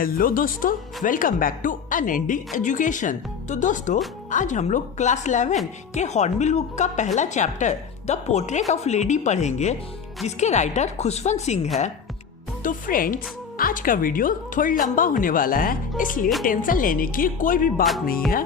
Hello दोस्तों, welcome back to unending education. तो दोस्तों, आज हम लोग क्लास 11 के हॉर्नबिल बुक का पहला chapter the portrait of lady पढ़ेंगे, जिसके राइटर खुशवंत सिंह है। तो फ्रेंड्स, आज का वीडियो थोड़ा लंबा होने वाला है, इसलिए टेंशन लेने की कोई भी बात नहीं है।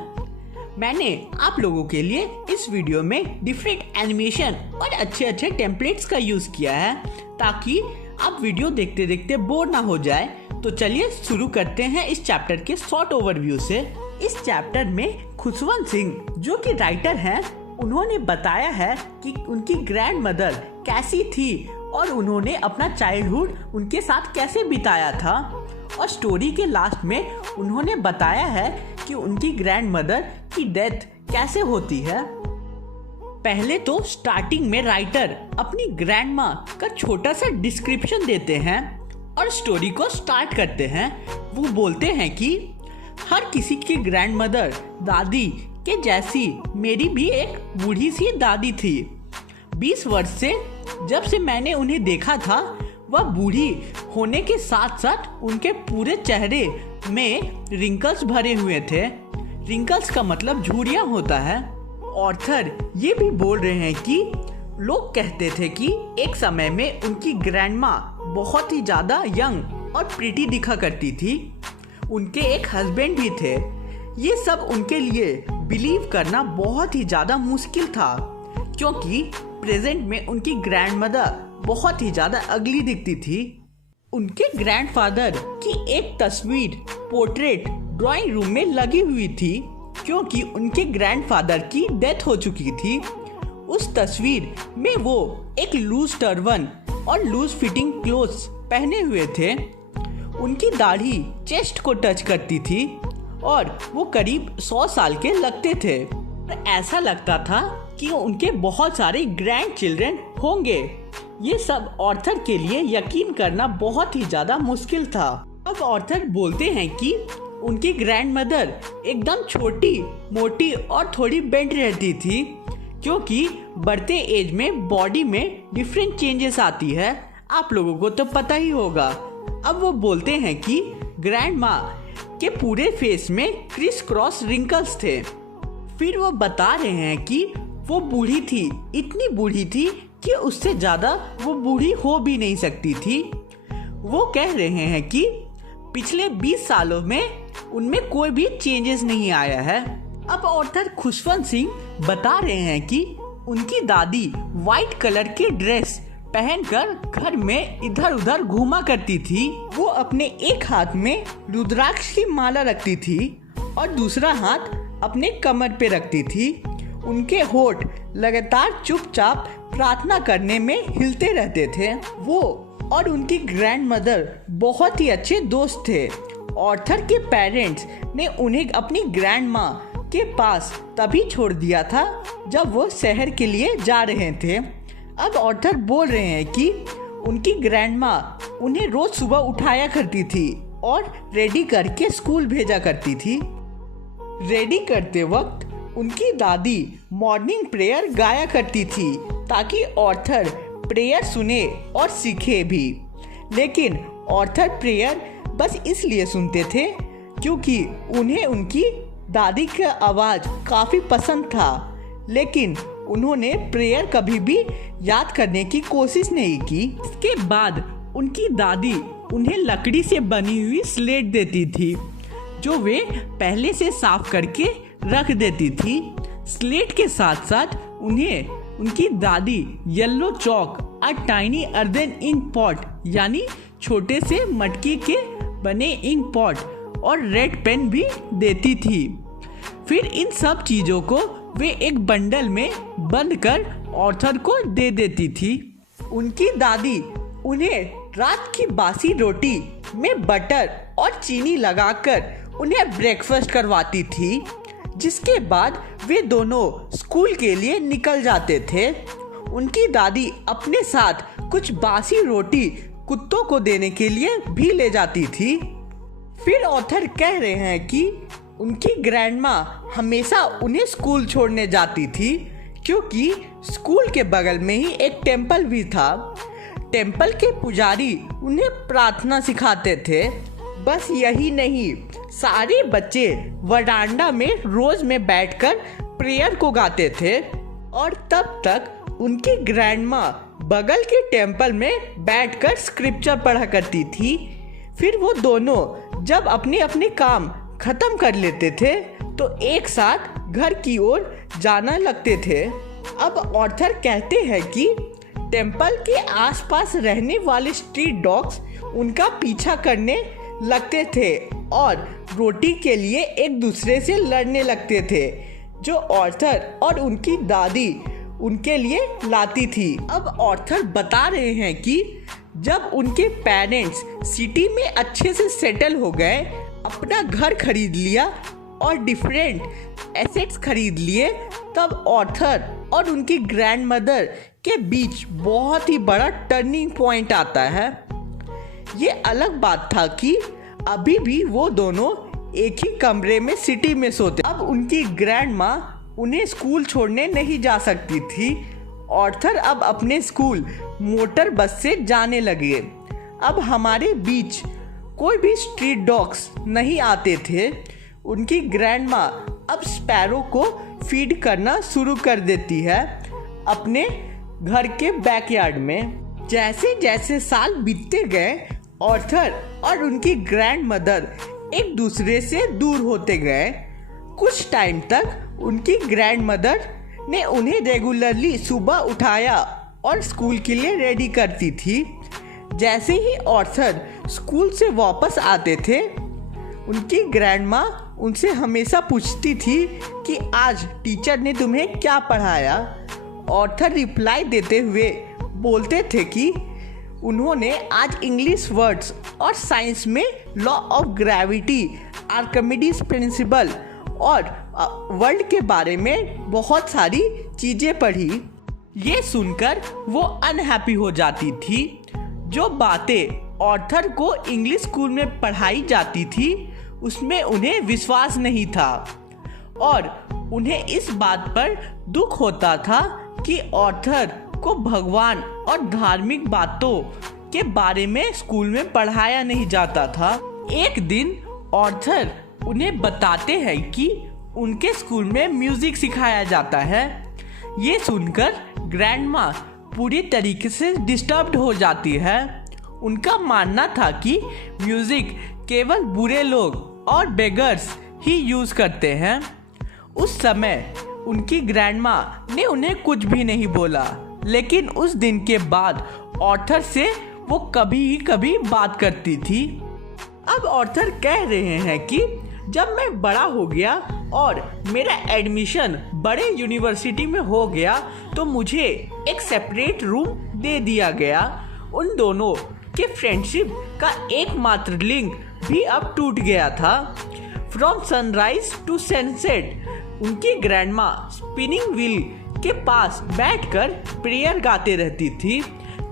मैंने आप लोगों के लिए इस वीडियो में डिफरेंट एनिमेशन और अच्छे अच्छे टेम्पलेट्स का यूज किया है, ताकि आप वीडियो देखते देखते बोर ना हो जाए। तो चलिए शुरू करते हैं इस चैप्टर के शॉर्ट ओवरव्यू से। इस चैप्टर में खुशवंत सिंह, जो कि राइटर हैं, उन्होंने बताया है कि उनकी ग्रैंड मदर कैसी थी और उन्होंने अपना चाइल्डहुड उनके साथ कैसे बिताया था। और स्टोरी के लास्ट में उन्होंने बताया है कि उनकी ग्रैंड मदर की डेथ कैसे होती है। पहले तो स्टार्टिंग में राइटर अपनी ग्रैंड माँ का छोटा सा डिस्क्रिप्शन देते हैं और स्टोरी को स्टार्ट करते हैं। वो बोलते हैं कि हर किसी की ग्रैंड मदर दादी के जैसी मेरी भी एक बूढ़ी सी दादी थी। 20 वर्ष से जब से मैंने उन्हें देखा था, वह बूढ़ी होने के साथ साथ उनके पूरे चेहरे में रिंकल्स भरे हुए थे। रिंकल्स का मतलब झुर्रियां होता है। ऑथर ये भी बोल रहे हैं कि लोग कहते थे कि एक समय में उनकी ग्रैंडमा बहुत ही ज़्यादा यंग और प्रिटी दिखा करती थी। उनके एक हस्बैंड भी थे। ये सब उनके लिए बिलीव करना बहुत ही ज़्यादा मुश्किल था, क्योंकि प्रेजेंट में उनकी ग्रैंडमदर बहुत ही ज़्यादा अगली दिखती थी। उनके ग्रैंडफादर की एक तस्वीर पोर्ट्रेट ड्राइंग रूम में लगी हुई थी, क्योंकि उनके ग्रैंडफादर की डेथ हो चुकी थी। उस तस्वीर में वो एक लूज टर्बन और लूज फिटिंग क्लोथ्स पहने हुए थे। उनकी दाढ़ी चेस्ट को टच करती थी और वो करीब 100 साल के लगते थे। ऐसा लगता था कि उनके बहुत सारे ग्रैंड चिल्ड्रन होंगे। ये सब ऑथर के लिए यकीन करना बहुत ही ज़्यादा मुश्किल था। अब ऑथर बोलते हैं कि उनकी ग्रैंड मदर एकदम छोटी मोटी और थोड़ी बेंड रहती थी, क्योंकि बढ़ते एज में बॉडी में डिफरेंट चेंजेस आती है। आप लोगों को तो पता ही होगा। अब वो बोलते हैं कि ग्रैंड माँ के पूरे फेस में क्रिस क्रॉस रिंकल्स थे। फिर वो बता रहे हैं कि वो बूढ़ी थी, इतनी बूढ़ी थी कि उससे ज़्यादा वो बूढ़ी हो भी नहीं सकती थी। वो कह रहे हैं कि पिछले 20 सालों में उनमें कोई भी चेंजेस नहीं आया है। अब ऑथर खुशवंत सिंह बता रहे हैं कि उनकी दादी वाइट कलर की ड्रेस पहनकर घर में इधर उधर घूमा करती थी। वो अपने एक हाथ में रुद्राक्ष की माला रखती थी और दूसरा हाथ अपने कमर पे रखती थी। उनके होठ लगातार चुपचाप प्रार्थना करने में हिलते रहते थे। वो और उनकी ग्रैंड मदर बहुत ही अच्छे दोस्त थे। ऑथर के पेरेंट्स ने उन्हें अपनी ग्रैंड माँ के पास तभी छोड़ दिया था जब वो शहर के लिए जा रहे थे। अब ऑथर बोल रहे हैं कि उनकी ग्रैंड माँ उन्हें रोज सुबह उठाया करती थी और रेडी करके स्कूल भेजा करती थी। रेडी करते वक्त उनकी दादी मॉर्निंग प्रेयर गाया करती थी, ताकि ऑथर प्रेयर सुने और सीखे भी। लेकिन ऑथर प्रेयर बस इसलिए सुनते थे क्योंकि उन्हें उनकी दादी का आवाज़ काफ़ी पसंद था, लेकिन उन्होंने प्रेयर कभी भी याद करने की कोशिश नहीं की। इसके बाद उनकी दादी उन्हें लकड़ी से बनी हुई स्लेट देती थी, जो वे पहले से साफ करके रख देती थी। स्लेट के साथ साथ उन्हें उनकी दादी येलो चॉक और टाइनी अर्दन इंक पॉट, यानी छोटे से मटके के बने इंक पॉट और रेड पेन भी देती थी। फिर इन सब चीज़ों को वे एक बंडल में बंद कर ऑथर को दे देती थी। उनकी दादी उन्हें रात की बासी रोटी में बटर और चीनी लगाकर उन्हें ब्रेकफास्ट करवाती थी, जिसके बाद वे दोनों स्कूल के लिए निकल जाते थे। उनकी दादी अपने साथ कुछ बासी रोटी कुत्तों को देने के लिए भी ले जाती थी। फिर ऑथर कह रहे हैं कि उनकी ग्रैंडमा हमेशा उन्हें स्कूल छोड़ने जाती थी, क्योंकि स्कूल के बगल में ही एक टेम्पल भी था। टेम्पल के पुजारी उन्हें प्रार्थना सिखाते थे बस यही नहीं, सारे बच्चे वरांडा में रोज में बैठकर प्रेयर को गाते थे और तब तक उनकी ग्रैंडमा बगल के टेम्पल में बैठकर स्क्रिप्चर पढ़ा करती थी। फिर वो दोनों जब अपने अपने काम खत्म कर लेते थे तो एक साथ घर की ओर जाना लगते थे। अब ऑर्थर कहते हैं कि टेम्पल के आसपास रहने वाले स्ट्रीट डॉग्स उनका पीछा करने लगते थे और रोटी के लिए एक दूसरे से लड़ने लगते थे, जो ऑर्थर और उनकी दादी उनके लिए लाती थी। अब ऑर्थर बता रहे हैं कि जब उनके पेरेंट्स सिटी में अच्छे से सेटल हो गए, अपना घर खरीद लिया और डिफरेंट एसेट्स खरीद लिए, तब ऑर्थर और उनकी ग्रैंडमदर के बीच बहुत ही बड़ा टर्निंग पॉइंट आता है। ये अलग बात था कि अभी भी वो दोनों एक ही कमरे में सिटी में सोते। अब उनकी ग्रैंडमा उन्हें स्कूल छोड़ने नहीं जा सकती थी। ऑर्थर अब अपने स्कूल मोटर बस से जाने लगे। अब हमारे बीच कोई भी स्ट्रीट डॉग्स नहीं आते थे। उनकी ग्रैंडमा अब स्पैरो को फीड करना शुरू कर देती है अपने घर के बैकयार्ड में। जैसे जैसे साल बीतते गए, ऑर्थर और उनकी ग्रैंडमदर एक दूसरे से दूर होते गए। कुछ टाइम तक उनकी ग्रैंडमदर ने उन्हें रेगुलरली सुबह उठाया और स्कूल के लिए रेडी करती थी। जैसे ही ऑर्थर स्कूल से वापस आते थे, उनकी ग्रैंडमा उनसे हमेशा पूछती थी कि आज टीचर ने तुम्हें क्या पढ़ाया। ऑर्थर रिप्लाई देते हुए बोलते थे कि उन्होंने आज इंग्लिश वर्ड्स और साइंस में law of gravity, Archimedes principal और वर्ल्ड के बारे में बहुत सारी चीज़ें पढ़ी। ये सुनकर वो अनहैप्पी हो जाती थी। जो बातें ऑर्थर को इंग्लिश स्कूल में पढ़ाई जाती थी उसमें उन्हें विश्वास नहीं था और उन्हें इस बात पर दुख होता था कि ऑर्थर को भगवान और धार्मिक बातों के बारे में स्कूल में पढ़ाया नहीं जाता था। एक दिन ऑर्थर उन्हें बताते हैं कि उनके स्कूल में म्यूजिक सिखाया जाता है। ये सुनकर ग्रैंडमा पूरी तरीके से डिस्टर्ब्ड हो जाती है। उनका मानना था कि म्यूजिक केवल बुरे लोग और बेगर्स ही यूज करते हैं। उस समय उनकी ग्रैंडमा ने उन्हें कुछ भी नहीं बोला, लेकिन उस दिन के बाद ऑर्थर से वो कभी बात करती थी। अब ऑर्थर कह रहे हैं कि जब मैं बड़ा हो गया और मेरा एडमिशन बड़े यूनिवर्सिटी में हो गया तो मुझे एक सेपरेट रूम दे दिया गया। उन दोनों के फ्रेंडशिप का एकमात्र लिंक भी अब टूट गया था। फ्रॉम सनराइज टू सनसेट उनकी ग्रैंडमा स्पिनिंग व्हील के पास बैठकर प्रेयर गाते रहती थी।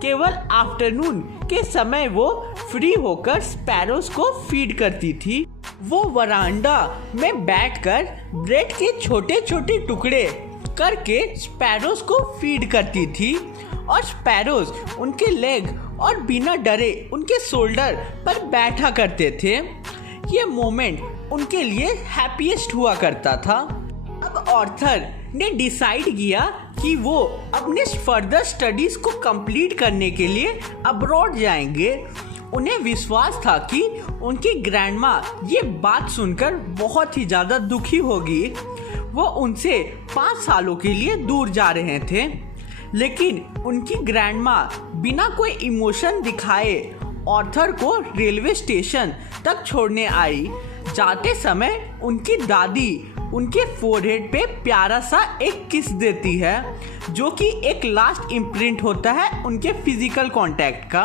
केवल आफ्टरनून के समय वो फ्री होकर स्पैरोज को फीड करती थी। वो वरांडा में बैठकर ब्रेड के छोटे छोटे टुकड़े करके स्पैरोज को फीड करती थी और स्पैरोज उनके लेग और बिना डरे उनके शोल्डर पर बैठा करते थे। ये मोमेंट उनके लिए हैप्पीएस्ट हुआ करता था। अब ऑर्थर ने डिसाइड किया कि वो अपने फर्दर स्टडीज को कंप्लीट करने के लिए अब्रॉड जाएंगे। उन्हें विश्वास था कि उनकी ग्रैंडमा ये बात सुनकर बहुत ही ज़्यादा दुखी होगी। वो उनसे 5 सालों के लिए दूर जा रहे थे, लेकिन उनकी ग्रैंडमा बिना कोई इमोशन दिखाए ऑर्थर को रेलवे स्टेशन तक छोड़ने आई। जाते समय उनकी दादी उनके फोरहेड पे प्यारा सा एक किस देती है, जो कि एक लास्ट इम्प्रिंट होता है उनके फिजिकल कांटेक्ट का।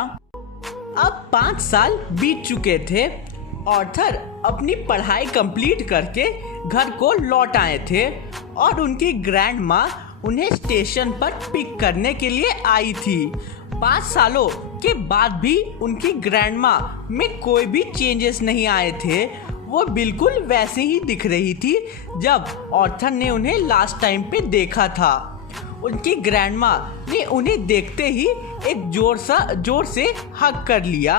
अब 5 साल बीत चुके थे। ऑर्थर अपनी पढ़ाई कंप्लीट करके घर को लौट आए थे और उनकी ग्रैंडमा उन्हें स्टेशन पर पिक करने के लिए आई थी। 5 सालों के बाद भी उनकी ग्रैंडमा में कोई भी चेंजेस नहीं आए थे। वो बिल्कुल वैसे ही दिख रही थी जब ऑर्थर ने उन्हें लास्ट टाइम पे देखा था। उनकी ग्रैंडमा ने उन्हें देखते ही एक जोर से हग कर लिया।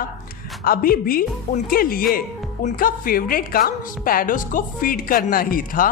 अभी भी उनके लिए उनका फेवरेट काम स्पैरोज को फीड करना ही था।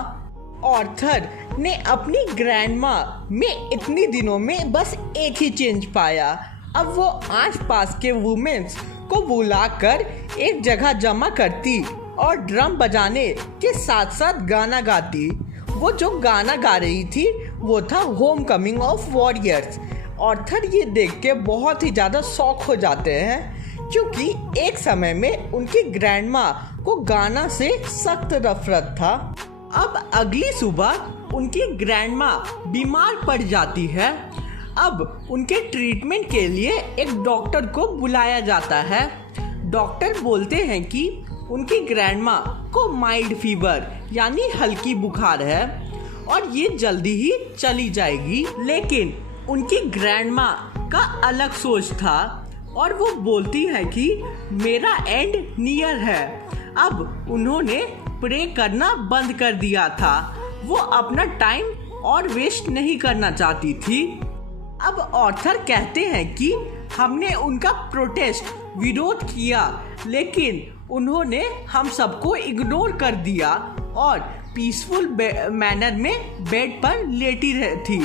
आर्थर ने अपनी ग्रैंडमा में इतने दिनों में बस एक ही चेंज पाया। अब वो आसपास के वुमेन्स को बुलाकर एक जगह जमा करती और ड्रम बजाने के साथ साथ गाना गाती। वो जो गाना गा रही थी वो था home coming of warriors. Arthur ये देख के बहुत ही ज़्यादा शॉक हो जाते हैं क्योंकि एक समय में उनकी ग्रैंडमा को गाना से सख्त नफरत था। अब अगली सुबह उनकी ग्रैंडमा बीमार पड़ जाती है। अब उनके ट्रीटमेंट के लिए एक डॉक्टर को बुलाया जाता है। डॉक्टर बोलते हैं कि उनकी ग्रैंडमा को माइल्ड फीवर यानी हल्की बुखार है और ये जल्दी ही चली जाएगी। लेकिन उनकी ग्रैंडमा का अलग सोच था और वो बोलती है कि मेरा एंड नियर है। अब उन्होंने प्रे करना बंद कर दिया था। वो अपना टाइम और वेस्ट नहीं करना चाहती थी। अब आर्थर कहते हैं कि हमने उनका प्रोटेस्ट विरोध किया लेकिन उन्होंने हम सबको इग्नोर कर दिया और पीसफुल मैनर में बेड पर लेटी थी।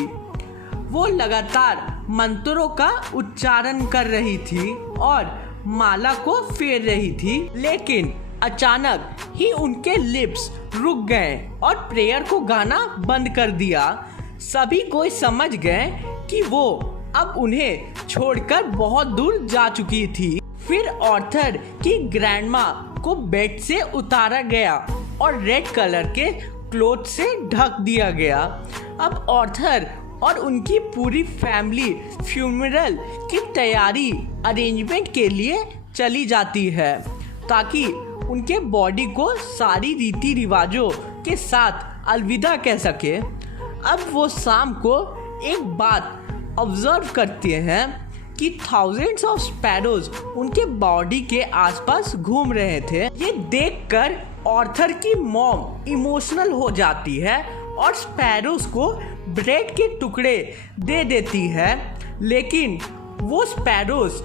वो लगातार मंत्रों का उच्चारण कर रही थी और माला को फेर रही थी, लेकिन अचानक ही उनके लिप्स रुक गए और प्रेयर को गाना बंद कर दिया। सभी कोई समझ गए कि वो अब उन्हें छोड़कर बहुत दूर जा चुकी थी। फिर आर्थर की ग्रैंडमा को बेड से उतारा गया और रेड कलर के क्लॉथ से ढक दिया गया। अब आर्थर और उनकी पूरी फैमिली फ्यूनरल की तैयारी अरेंजमेंट के लिए चली जाती है ताकि उनके बॉडी को सारी रीति रिवाजों के साथ अलविदा कह सके। अब वो शाम को एक बात ऑब्जर्व करते हैं कि थाउजेंड्स ऑफ स्पैरोज उनके बॉडी के आसपास घूम रहे थे। ये देखकर आर्थर की मॉम इमोशनल हो जाती है और स्पैरोज को ब्रेड के टुकड़े दे देती है, लेकिन वो स्पैरोज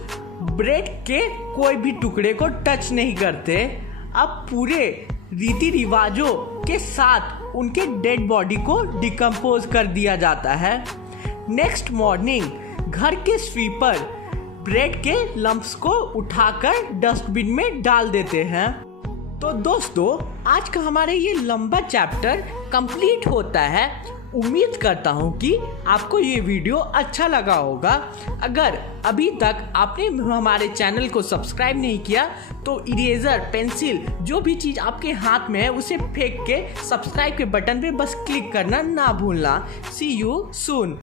ब्रेड के कोई भी टुकड़े को टच नहीं करते। अब पूरे रीति रिवाजों के साथ उनके डेड बॉडी को डिकम्पोज कर दिया जाता है। नेक्स्ट मॉर्निंग घर के स्वीपर ब्रेड के लम्प्स को उठाकर डस्टबिन में डाल देते हैं। तो दोस्तों, आज का हमारे ये लंबा चैप्टर कंप्लीट होता है। उम्मीद करता हूँ कि आपको ये वीडियो अच्छा लगा होगा। अगर अभी तक आपने हमारे चैनल को सब्सक्राइब नहीं किया तो इरेजर, पेंसिल, जो भी चीज़ आपके हाथ में है उसे फेंक के सब्सक्राइब के बटन पे बस क्लिक करना ना भूलना। सी यू सून।